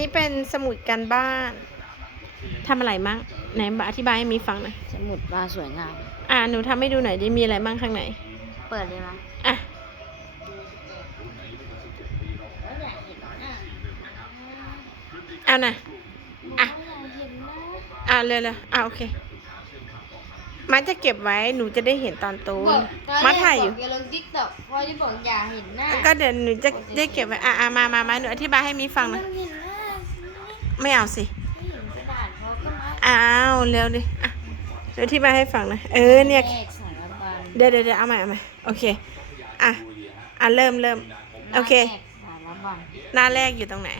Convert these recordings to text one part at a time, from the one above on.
นี้เป็นสมุดการบ้านทำอะไรมั่งไหนอธิบายให้มีฟังหน่อยสมุดปลาสวยงาม อ่าหนูทำให้ดูหน่อยดิมีอะไรบ้างข้างในเปิดเลยไหมอะแล้วอยากเห็นหน้าเอาน่ะอะอยากเห็นหน้าอ่าเลยเลยอ่าโอเคมัดจะเก็บไว้หนูจะได้เห็นตอนโตบอกมัดถ่ายอยู่อย่าลงติ๊กต็อกพอที่บอกอยากเห็นหน้าก็เดี๋ยวหนูจะได้เก็บไว้อะอะมามามาหนูอธิบายให้มีฟังหมันะนเห็นหน้าสิ ไม่เอาสิไม่เห็นกระดาษเพราะก็มาอ้าวเร็วดิอะเดี๋ยวอธิบายให้ฟังหนะเออเนี่ยแรกสารบัญเดี๋ยวเดี๋ยวเดี๋ยวเอาใหม่เอาใหม่โอเคอะอะเริ่มเริ่มโอเคแรกสารบัญหน้าแรกอยู่ตรงไหน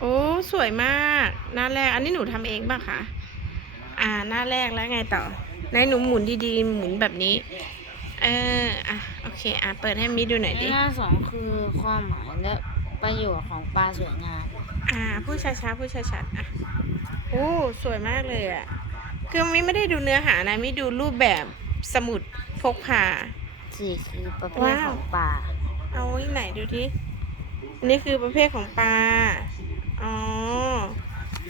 โอ้สวยมาก หน้าแรก อันนี้หนูทำเองป่ะคะอ่าหน้าแรกแล้วไงต่อไหนหนูหมุนดีๆหมุนแบบนี้ เอออะโอเค อะเปิดให้มิดดูหน่อยดิหน้าสองคือความหมายและ ประโยชน์ของปลาสวยงาม อ่าพูดช้าๆพูดช้าๆอะโอ้สวยมากเลยอะคือมิไม่ได้ดูเนื้อหานะมิดูรูปแบบสมุดพกพา สี่คือประเภทว้าว ของปลาเอาไว้ไหนดูทีอันนี้คือประเภทของปลาอ๋อ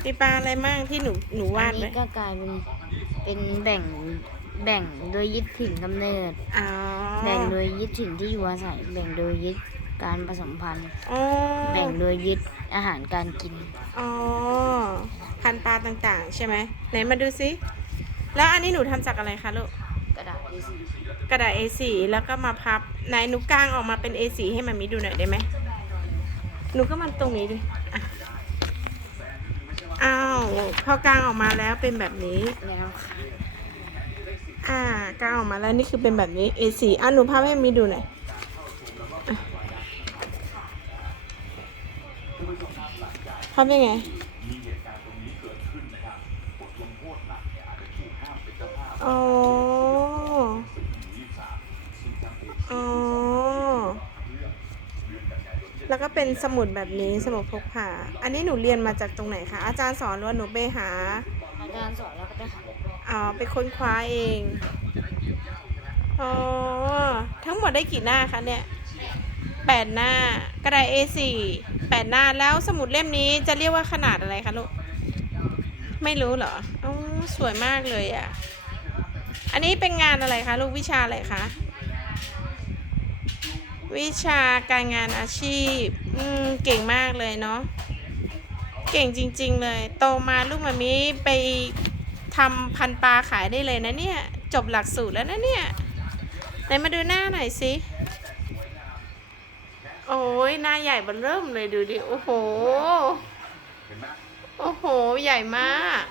มีปลาอะไรบ้างที่หนูหนูวาอัดนไว้นี้ก็กลายเป็นเป็นแบ่งแบ่งโดยยึดถิ่นกำเนิด อ๋อแบ่งโดยยึดถิ่นที่อยู่อาศัยแบ่งโดยยึด การผสมพันธุ์อ๋อแบ่งโดยยึดอาหารการกิน อ๋อพันธุ์ปลาต่างๆ ใช่ไหมไหนมาดูซิแล้วอันนี้หนูทำจากอะไรคะลูกกระดาษ A4 กระดาษ A4 แล้วก็มาพับไหนหนูกางออกมาเป็น A4 ให้มันมีดูหน่อยได้ไหมหนูก็มันตรงนี้ด้วยอะอ้าวพอกางออกมาแล้วเป็นแบบนี้ แล้วค่ะอ่ากางออกมาแล้วนี่คือเป็นแบบนี้ A4 อะหนูพับให้มีดูหน่อย พับยังไงอ๋ออ๋อ แล้วก็เป็นสมุดแบบนี้สมุดพกพา อันนี้หนูเรียนมาจากตรงไหนคะ อาจารย์สอนหรือว่าหนูไปหา อาจารย์สอนแล้วก็ไปหาอ๋อไปค้นคว้าเอง อ๋อ ทั้งหมดได้กี่หน้าคะเนี่ย แปดหน้ากระดาษ A4 แปดหน้าแล้วสมุดเล่มนี้จะเรียกว่าขนาดอะไรคะลูก ไม่รู้เหรออ๋อสวยมากเลยอะ่ะ อันนี้เป็นงานอะไรคะลูกวิชาอะไรคะ วิชาการงานอาชีพ อืม เก่งมากเลยเนาะ เก่งจริง ๆ เลย โตมาลูกมามีไปทำพันปลาขายได้เลยนะเนี่ย จบหลักสูตรแล้วนะเนี่ย ไหนมาดูหน้าหน่อยสิ โอ้ยหน้าใหญ่เบันเริ่มเลยดูดิ โอ้โหโอ้โห ใหญ่มาก